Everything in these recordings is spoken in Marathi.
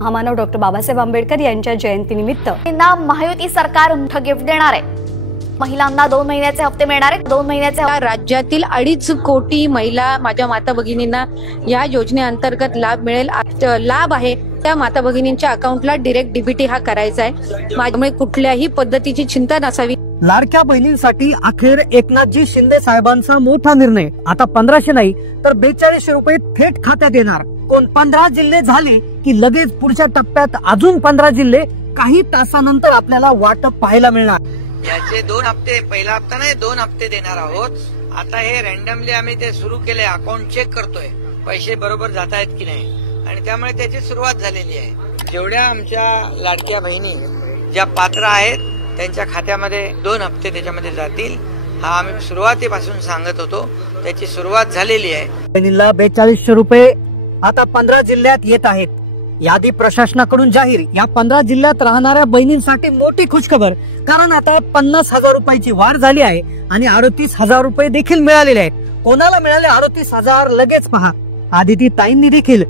महामानव डॉक्टर बाबासाहेब आंबेडकर यांच्या जयंतीनिमित्त त्यांना महायुती सरकार मोठं गिफ्ट देणार आहे। महिलांना 2 महिन्याचे हप्ते मिळणार आहेत। 2 महिन्याचे राज्यातील 2.5 कोटी महिला माझ्या माता भगिनींना या योजनेअंतर्गत लाभ मिळेल। लाभ आहे त्या माता भगिनींच्या अकाउंटला डायरेक्ट डीबीटी हा करायचा आहे। त्यामुळे कुठल्याही पद्धतीची चिंता नसावी। लाडक्या बहिणींसाठी अखेर एकनाथजी शिंदे साहेबांचा मोठा निर्णय। आता 1500 नाही तर 4200 रुपये थेट खात्यात येणार। कोण 15 जिल्हे झाले की लगेच पुढच्या टप्प्यात अजून 15 जिल्हे काही तासानंतर आपल्याला वाटप पाहायला मिळणार। याचे 2 हप्ते, पहिला हप्ता नाही 2 हप्ते देणार आहोत। आता हे रॅन्डमली आम्ही ते सुरू केले, अकाउंट चेक करतोय पैसे बरोबर जात आहेत की नाही, आणि त्यामुळे त्याची सुरुवात झालेली आहे। जेवढ्या आमच्या लाडक्या बहिणी ज्या पात्र आहेत त्यांच्या खात्यामध्ये 2 हप्ते त्याच्यामध्ये जातील, हा आम्ही सुरुवातीपासून सांगत होतो, त्याची सुरुवात झालेली आहे। बहिणीला 4200 रुपये आता 15 जिल्ह्यात येत आहेत। यादी प्रशासनाकडून जाहीर। या 15 जिल्ह्यात राहणाऱ्या बहिणींसाठी मोठी खुशखबर, कारण आता 50,000 रुपयाची वाढ झाली आहे आणि 38,000 रुपये देखील मिळालेले आहेत। कोणाला मिळाले 38,000 लगेच पहा। आदिती ताईंनी देखील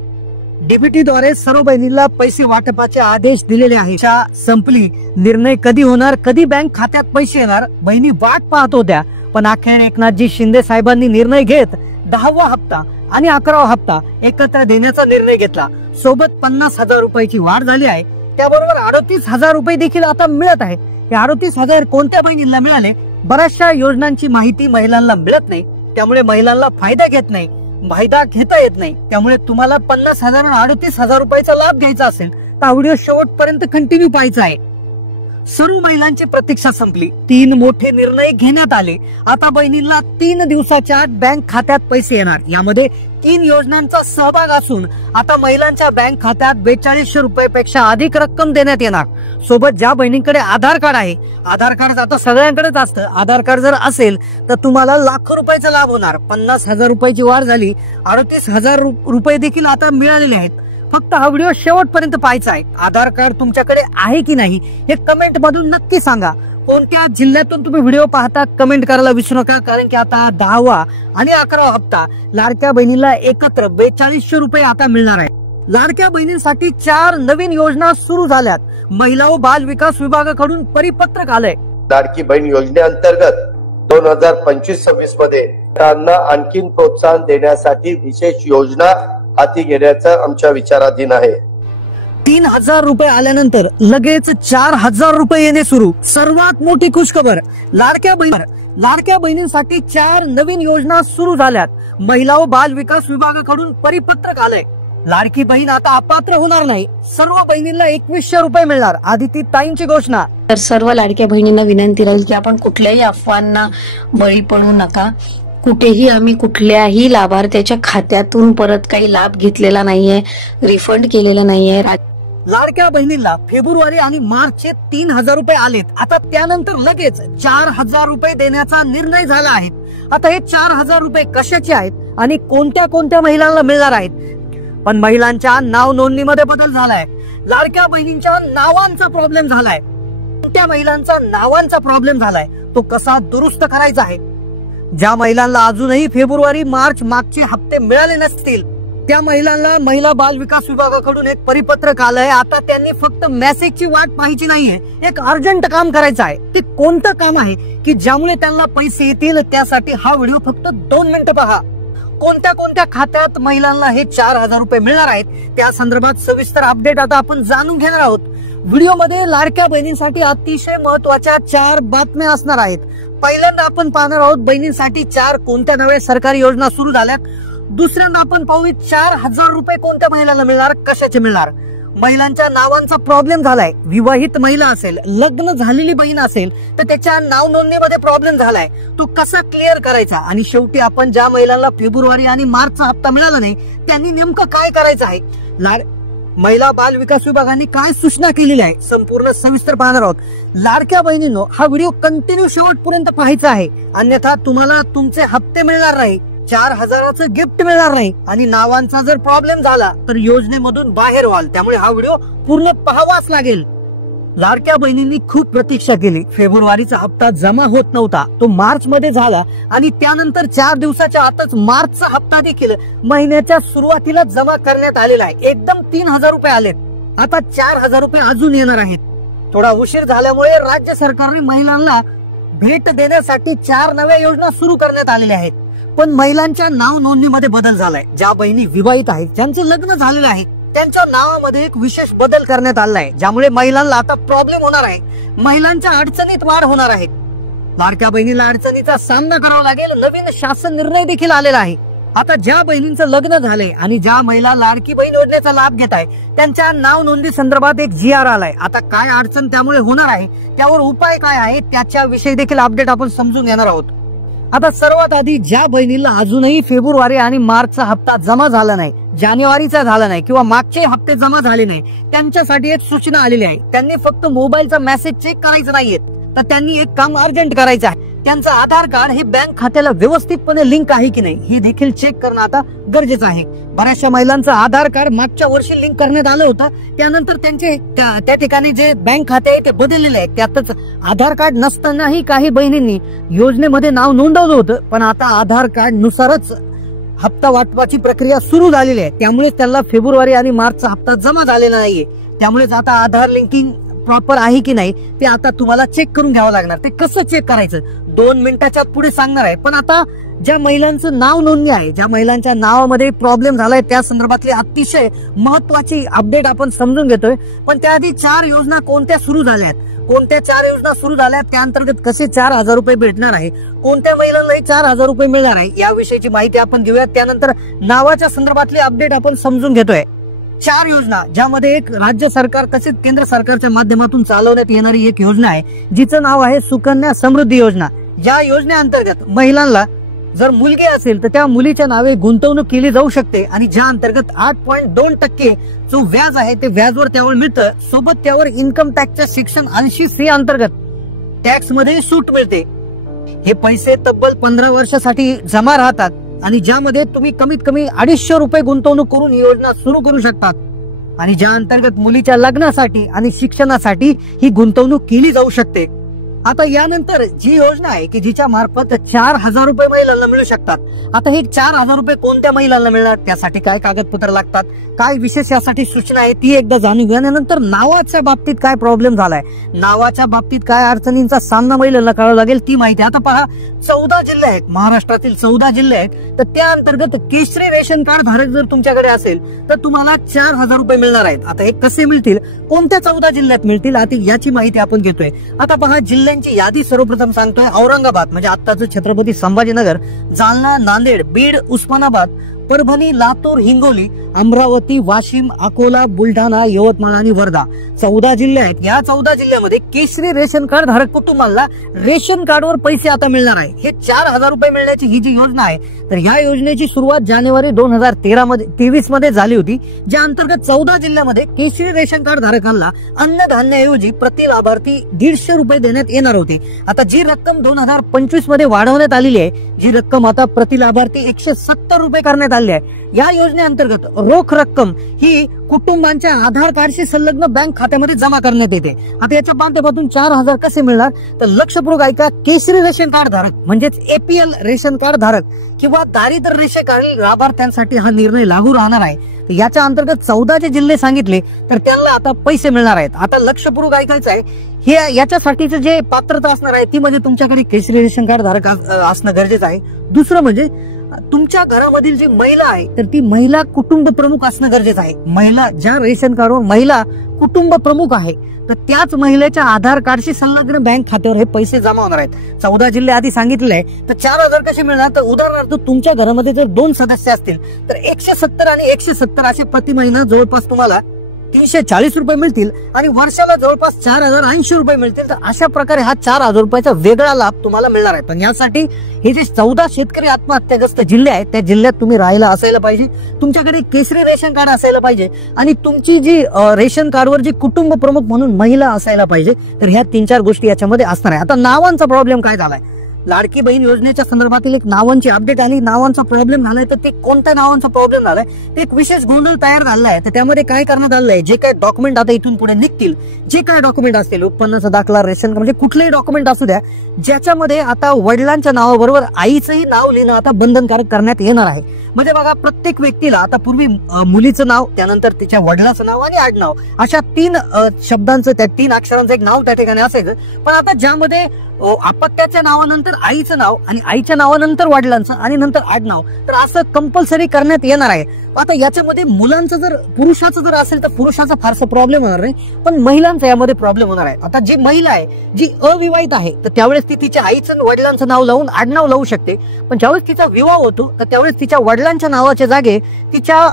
डीबीटीद्वारे सर्व बहिणींना पैसे वाटपाचे आदेश दिलेले आहेत। संपली, निर्णय कधी होणार, कधी बँक खात्यात पैसे येणार, बहिणी वाट पाहत होत्या। पण अखेर एकनाथजी शिंदे साहेबांनी निर्णय घेत 10वा हप्ता आणि 11वा हप्ता एकत्र देण्याचा निर्णय घेतला। सोबत 50,000 रुपयाची वाढ झाली आहे। त्याबरोबर 38,000 रुपये देखील आता मिळत आहे। हे 38,000 कोणत्या बहिणींना मिळाले? बऱ्याचशा योजनांची माहिती महिलांना मिळत नाही, त्यामुळे महिलांना फायदा घेता येत नाही। त्यामुळे तुम्हाला 50,000 आणि 38,000 रुपयाचा लाभ घ्यायचा असेल तर हा व्हिडिओ शेवटपर्यंत कंटिन्यू पाहायचा आहे। सर्व महिलांची प्रतीक्षा संपली, 3 मोठे निर्णय घेण्यात आले। आता बहिणींना 3 दिवसाच्या आत बँक खात्यात पैसे येणार। यामध्ये 3 योजनांचा सहभाग असून आता महिलांच्या बँक खात्यात 4200 रुपयापेक्षा अधिक रक्कम देण्यात येणार। सोबत ज्या बहिणींकडे आधार कार्ड आहे, आधार कार्ड आता सगळ्यांकडेच असतं, आधार कार्ड जर असेल तर तुम्हाला लाखो रुपयाचा लाभ होणार। 50,000 रुपयाची वाढ झाली, 38,000 रुपये देखील आता मिळालेले आहेत। फक्त हा व्हिडिओ शेवटपर्यंत पाहायचा आहे। आधार कार्ड तुमच्याकडे आहे की नाही हे कमेंट मधून नक्की सांगा। कोणत्या जिल्ह्यातून तुम्ही व्हिडिओ पाहता कमेंट करायला विसरू नका, कारण की आता 10वा आणि 11वा हप्ता लाडक्या बहिणीला एकत्र 4200 रुपये आता मिळणार आहे। लाडक्या बहिणींसाठी 4 नवीन योजना सुरू झाल्यात। महिला व बाल विकास विभागाकडून परिपत्रक आलंय। लाडकी बहीण योजनेअंतर्गत 2025-26 मध्ये त्यांना आणखीन प्रोत्साहन देण्यासाठी विशेष योजना हाती घेण्याचं आमच्या विचाराधीन आहे। 3,000 रुपये आल्यानंतर लगेच 4,000 रुपये येणे सुरू। सर्वात मोठी खुशखबर, लाडक्या बहिणींसाठी 4 नवीन योजना सुरू झाल्यात। महिला व बाल विकास विभागाकडून परिपत्रक आलंय। लाडकी बहीण आता अपात्र होणार नाही, सर्व बहिणींना 2100 रुपये मिळणार। आदिती ताईंची घोषणा। तर सर्व लाडक्या बहिणींना विनंती राहील की आपण कुठल्याही अफवांना बळी पडू नका। कुठेही आम्ही कुठल्याही लाभार्थ्याच्या खात्यातून परत काही लाभ घेतलेला नाहीये, रिफंड केलेला नाहीये। लाडक्या बहिणींना फेब्रुवारी आणि मार्चचे 3,000 रुपये आलेत। आता त्यानंतर लगेच 4,000 रुपये देण्याचा निर्णय झाला आहे। आता हे 4,000 रुपये कशाचे आहेत आणि कोणत्या महिलांना मिळणार आहेत? पण महिलांच्या नाव नोंदणीमध्ये बदल झालाय। लाडक्या बहिणींच्या नावांचा प्रॉब्लेम झालाय। कोणत्या महिलांचा नावांचा प्रॉब्लेम झालाय तो कसा दुरुस्त करायचा आहे? ज्या महिलांना अजूनही फेब्रुवारी मार्च मागचे हप्ते मिळाले नसतील त्या महिलांना महिला बाल विकास विभागाकडून एक परिपत्रक आलंय। आता त्यांनी फक्त मेसेजची वाट पाहायची नाहीये, एक अर्जंट काम करायचं आहे। ते कोणतं काम आहे की ज्यामुळे त्यांना पैसे येतील? त्यासाठी हा व्हिडिओ फक्त 2 मिनिटं पहा। कोणत्या खात्यात महिलांना हे 4,000 रुपये मिळणार आहेत त्या संदर्भात सविस्तर अपडेट आता आपण जाणून घेणार आहोत। व्हिडिओमध्ये लाडक्या बहिणींसाठी अतिशय महत्वाच्या 4 बातम्या असणार आहेत। पहिल्यांदा आपण पाहणार आहोत बहिणींसाठी 4 कोणत्या नव्या सरकारी योजना सुरू झाल्यात। दुसऱ्यांदा आपण पाहू 4,000 रुपये कोणत्या महिलांना मिळणार, कशाचे मिळणार। महिलांच्या नावांचा प्रॉब्लेम झालाय। विवाहित महिला असेल, लग्न झालेली बहीण असेल तर त्याच्या नाव नोंदणीमध्ये प्रॉब्लेम झालाय, तो कसा क्लिअर करायचा। आणि शेवटी आपण ज्या महिलांना फेब्रुवारी आणि मार्चचा हप्ता मिळाला नाही त्यांनी नेमकं काय करायचं आहे। महिला बाल विकास विभागाने काय सूचना केलेली आहे संपूर्ण सविस्तर पाहणार आहोत। लाडक्या बहिणींनो, हा व्हिडिओ कंटिन्यू शेवटपर्यंत पाहायचा आहे, अन्यथा तुम्हाला तुमचे हप्ते मिळणार नाही, 4,000चं गिफ्ट मिळणार नाही आणि नावांचा जर प्रॉब्लेम झाला तर योजनेमधून बाहेर व्हाल। त्यामुळे हा व्हिडिओ पूर्ण पाहावाच लागेल। लाडक्या बहिणींनी खूप प्रतीक्षा केली। फेब्रुवारीचा हप्ता जमा होत नव्हता, तो मार्च मध्ये झाला आणि त्यानंतर 4 दिवसाच्या आतच मार्चचा हप्ता देखील महिन्याच्या सुरुवातीला जमा करण्यात आलेला आहे। एकदम 3,000 रुपये आले। आता 4,000 रुपये अजून येणार आहेत. थोडा उशीर झाल्यामुळे राज्य सरकारने महिलांना भेट देण्यासाठी 4 नव्या योजना सुरू करण्यात आलेल्या आहेत. पण महिलांच्या नाव नोंदणीमध्ये बदल झालाय. ज्या बहिणी विवाहित आहेत, ज्यांचं लग्न झालेलं आहे, त्यांच्या नावामध्ये एक विशेष बदल करण्यात आला आहे, ज्यामुळे महिलांना आता प्रॉब्लेम होणार आहे. महिलांच्या अडचणीत वाढ होणार आहे. लाडक्या बहिणीला अडचणीचा सामना करावा लागेल. नवीन शासन निर्णय देखील आलेला आहे. आता ज्या बहिणींचं लग्न झालंय आणि ज्या महिला लाडकी बहीण योजनेचा लाभ घेत आहे, त्यांच्या नाव नोंदणी संदर्भात एक GR आलाय. आता काय अडचण त्यामुळे होणार आहे, त्यावर उपाय काय आहे, त्याच्याविषयी देखील अपडेट आपण समजून घेणार आहोत. आता सर्वात आधी ज्या बहिणीला अजूनही फेब्रुवारी आणि मार्चचा हप्ता जमा झाला नाही, जानेवारीचा झाला नाही किंवा मागचे हप्ते जमा झाले नाही, त्यांच्यासाठी एक सूचना आलेली आहे. त्यांनी फक्त मोबाईलचा मेसेज चेक करायचा नाहीये, तर त्यांनी एक काम अर्जंट करायचं आहे. त्यांचं आधार कार्ड हे बँक खात्याला व्यवस्थितपणे लिंक आहे की नाही हे देखील चेक करणं आता गरजेचं आहे. बऱ्याचशा महिलांचं आधार कार्ड मागच्या वर्षी लिंक करण्यात आलं होतं, त्यानंतर त्यांचे त्या ठिकाणी जे बँक खाते आहे ते बदललेले आहे. त्यातच आधार कार्ड नसतानाही काही बहिणींनी योजनेमध्ये नाव नोंदवलं होतं, पण आता आधार कार्ड नुसारच हप्ता वाटपाची प्रक्रिया सुरू झालेली आहे. त्यामुळे त्याला फेब्रुवारी आणि मार्चचा हप्ता जमा झालेला नाहीये. त्यामुळेच आता आधार लिंकिंग प्रॉपर आहे की नाही ते आता तुम्हाला चेक करून घ्यावं लागणार. ते कसं चेक करायचं 2 मिनिटाच्या पुढे सांगणार आहे. पण आता ज्या महिलांचं नाव नोंदणी आहे, ज्या महिलांच्या नावामध्ये प्रॉब्लेम झालाय, त्या संदर्भातली अतिशय महत्वाची अपडेट आपण समजून घेतोय. पण त्याआधी 4 योजना कोणत्या सुरू झाल्या आहेत, कोणत्या 4 योजना सुरू झाल्या, त्या अंतर्गत कसे 4,000 रुपये भेटणार आहे, कोणत्या महिलांनाही 4,000 रुपये मिळणार आहे, याविषयीची माहिती आपण घेऊयात. त्यानंतर नावाच्या संदर्भातली अपडेट आपण समजून घेतोय. 4 योजना, ज्यामध्ये एक राज्य सरकार तसेच केंद्र सरकारच्या माध्यमातून चालवण्यात येणारी एक योजना आहे, जिचं नाव आहे सुकन्या समृद्धी योजना. या योजनेअंतर्गत महिलांना जर मुलगी असेल तर त्या मुलीच्या नावे गुंतवणूक केली जाऊ शकते आणि ज्या अंतर्गत 8.2% जो व्याज आहे ते व्याजवर त्यावर मिळतं. सोबत त्यावर इन्कम टॅक्सच्या सेक्शन 80C अंतर्गत टॅक्स मध्ये सूट मिळते. हे पैसे तब्बल 15 वर्षासाठी जमा राहतात आणि ज्यामध्ये तुम्ही कमीत कमी 250 रुपये गुंतवणूक करून ही योजना सुरू करू शकतात आणि ज्या अंतर्गत मुलीच्या लग्नासाठी आणि शिक्षणासाठी ही गुंतवणूक केली जाऊ शकते. आता यानंतर जी योजना आहे की जिच्या मार्फत 4,000 रुपये महिलांना मिळू शकतात. आता हे 4,000 रुपये कोणत्या महिलांना मिळणार, त्यासाठी काय कागदपत्र लागतात, काय विशेष यासाठी सूचना आहे ती एकदा जाणून घ्या. त्यानंतर नावाच्या बाबतीत काय प्रॉब्लेम झालाय, नावाच्या बाबतीत काय अडचणींचा सामना महिलांना करावा लागेल ती माहिती. आता पहा, 14 जिल्हे आहेत, महाराष्ट्रातील 14 जिल्हे आहेत. तर त्या अंतर्गत केशरी रेशन कार्ड धारक जर तुमच्याकडे असेल तर तुम्हाला 4,000 रुपये मिळणार आहेत. आता हे कसे मिळतील, कोणत्या 14 जिल्ह्यात मिळतील, आता याची माहिती आपण घेतोय. आता पहा, जिल्ह्यांची यादी सर्वप्रथम सांगतोय. औरंगाबाद म्हणजे आत्ताचं छत्रपती संभाजीनगर, जालना, नांदेड, बीड, उस्मानाबाद, परभणी, लातूर, हिंगोली, अमरावती, वाशिम, अकोला, बुलढाणा, यवतमाळ आणि वर्धा 14 जिल्हे आहेत. या 14 जिल्ह्यामध्ये केशरी रेशन कार्ड धारक कुटुंबाला रेशन कार्डवर पैसे आता मिळणार आहे. हे 4,000 रुपये मिळण्याची ही जी योजना आहे, तर या योजनेची सुरुवात जानेवारी 2023 मध्ये झाली होती, ज्या अंतर्गत 14 जिल्ह्यामध्ये केशरी रेशन कार्ड धारकांना अन्नधान्याऐवजी प्रति लाभार्थी 150 रुपये देण्यात येणार होते. आता जी रक्कम 2025 मध्ये वाढवण्यात आलेली आहे, जी रक्कम आता प्रति लाभार्थी 170 रुपये करण्यात आली आहे. या योजनेअंतर्गत रोख रक्कम ही कुटुंबांच्या आधार कार्डशी संलग्न बँक खात्यामध्ये जमा करण्यात येते. आता याच्या माध्यमातून 4,000 कसे मिळणार, तर लक्षपूर्वक ऐका. केशरी रेशन कार्ड धारक म्हणजेच APL रेशन कार्ड धारक किंवा दारिद्र्य रेषेखालील लाभार्थ्यांसाठी हा निर्णय लागू राहणार आहे. याच्या अंतर्गत 14 जिल्हे सांगितले तर त्यांना आता पैसे मिळणार आहेत. आता लक्षपूर्वक ऐकायचं आहे, हे याच्यासाठीचं जे पात्रता असणार आहे ती म्हणजे तुमच्याकडे केशरी रेशन कार्ड धारक असणं गरजेचं आहे. दुसरं म्हणजे तुमच्या घरामधील जी महिला आहे तर ती महिला कुटुंब प्रमुख असणं गरजेचं आहे. महिला ज्या रेशन कार्डवर महिला कुटुंब प्रमुख आहे तर त्याच महिलेच्या आधार कार्डशी संलग्न बँक खात्यावर हे पैसे जमा होणार आहेत. 14 जिल्हे आधी सांगितले आहे. तर 4,000 कसे मिळणार, तर उदाहरणार्थ तुमच्या घरामध्ये जर 2 सदस्य असतील तर 170 आणि 170 असे प्रति महिना जवळपास तुम्हाला 340 रुपये मिळतील आणि वर्षाला जवळपास 4,080 रुपये मिळतील. तर अशा प्रकारे हा 4,000 रुपयाचा वेगळा लाभ तुम्हाला मिळणार आहे. पण यासाठी हे जे 14 शेतकरी आत्महत्याग्रस्त जिल्हे आहेत त्या जिल्ह्यात तुम्ही राहायला असायला पाहिजे, तुमच्याकडे केशरी रेशन कार्ड असायला पाहिजे आणि तुमची जी रेशन कार्डवर जी कुटुंब प्रमुख म्हणून महिला असायला पाहिजे. तर ह्या 3-4 गोष्टी याच्यामध्ये असणार आहे. आता नावांचा प्रॉब्लेम काय झालाय, लाडकी बहीण योजनेच्या संदर्भातील एक नावांची अपडेट आली, नावांचा प्रॉब्लेम झालाय. तर ते कोणत्या नावांचा प्रॉब्लेम झालाय ते एक विशेष गोंधळ तयार झाला आहे. तर त्यामध्ये काय करण्यात आलं आहे, जे काय डॉक्युमेंट आता इथून पुढे निघतील, जे काय डॉक्युमेंट असतील, उत्पन्नाचा दाखला, रेशन, म्हणजे कुठलेही डॉक्युमेंट असू द्या, ज्याच्यामध्ये आता वडिलांच्या नावाबरोबर आईचंही नाव लिहिणं आता बंधनकारक करण्यात येणार आहे. म्हणजे बघा, प्रत्येक व्यक्तीला आता पूर्वी मुलीचं नाव, त्यानंतर तिच्या वडिलाचं नाव आणि आडनाव, अशा 3 शब्दांचं, त्या 3 अक्षरांचं एक नाव त्या ठिकाणी असायचं. पण आता ज्यामध्ये अपत्याच्या नावानंतर आईचं नाव आणि आईच्या नावानंतर वडिलांचं आणि नंतर आडनाव, तर असं कंपल्सरी करण्यात येणार आहे. आता याच्यामध्ये मुलांचं जर, पुरुषाचं जर असेल तर पुरुषाचा फारसा प्रॉब्लेम होणार नाही, पण महिलांचा यामध्ये प्रॉब्लेम होणार आहे. आता जी महिला आहे, जी अविवाहित आहे, तर त्यावेळेस ती तिच्या आईचं आणि वडिलांचं नाव लावून आडनाव लावू शकते. पण ज्यावेळेस तिचा विवाह होतो, तर त्यावेळेस तिच्या वडिलांच्या नावाच्या जागे तिच्या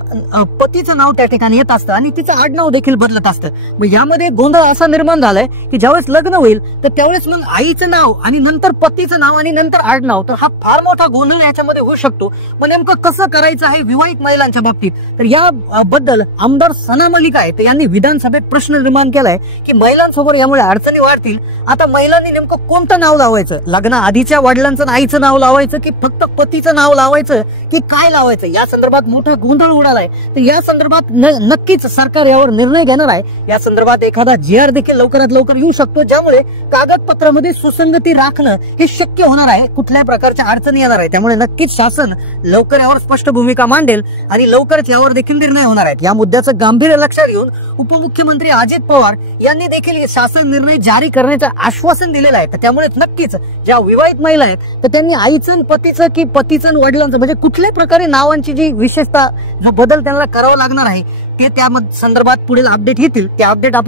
पतीचं नाव त्या ठिकाणी येत असतं आणि तिचं आडनाव देखील बदलत असतं. मग यामध्ये गोंधळ असा निर्माण झालाय की ज्यावेळेस लग्न होईल, तर त्यावेळेस मग आईचं नाव आणि नंतर पतीचं नाव आणि नंतर आडनाव, तर हा फार मोठा गोंधळ याच्यामध्ये होऊ शकतो. मग नेमकं कसं करायचं आहे विवाहित महिलांच्या बाबतीत, तर या बद्दल आमदार सना मलिक आहे, तर यांनी विधानसभेत प्रश्न निर्माण केलाय की महिलांसमोर यामुळे अडचणी वाढतील. आता महिलांनी नेमकं कोणतं नाव लावायचं, लग्न आधीच्या वडिलांचं आणि आईचं नाव लावायचं की फक्त पतीचं नाव लावायचं की काय लावायचं, या संदर्भात मोठा गोंधळ उडालाय. तर या संदर्भात नक्कीच सरकार यावर निर्णय घेणार आहे. या संदर्भात एखादा GR देखील लवकरात लवकर येऊ शकतो, ज्यामुळे कागदपत्रामध्ये सुसंगती राखणं हे शक्य होणार आहे, कुठल्याही प्रकारच्या अडचणी येणार आहे. त्यामुळे नक्कीच शासन लवकर यावर स्पष्ट भूमिका मांडेल आणि लवकरच यावर देखील निर्णय होणार आहेत. या मुद्द्याचं गांभीर्य लक्षात घेऊन उपमुख्यमंत्री अजित पवार यांनी देखील शासन निर्णय जारी करण्याचं आश्वासन दिलेलं आहे. तर त्यामुळे नक्कीच ज्या विवाहित महिला आहेत, तर त्यांनी आईचं, पतीचं की पतीचं, वडिलांचं, म्हणजे कुठल्याही प्रकारे नावांची जी विशेषतः जो बदल त्यांना करावा लागणार आहे, ते त्या संदर्भात पुढील अपडेट येतील, ते अपडेट आपण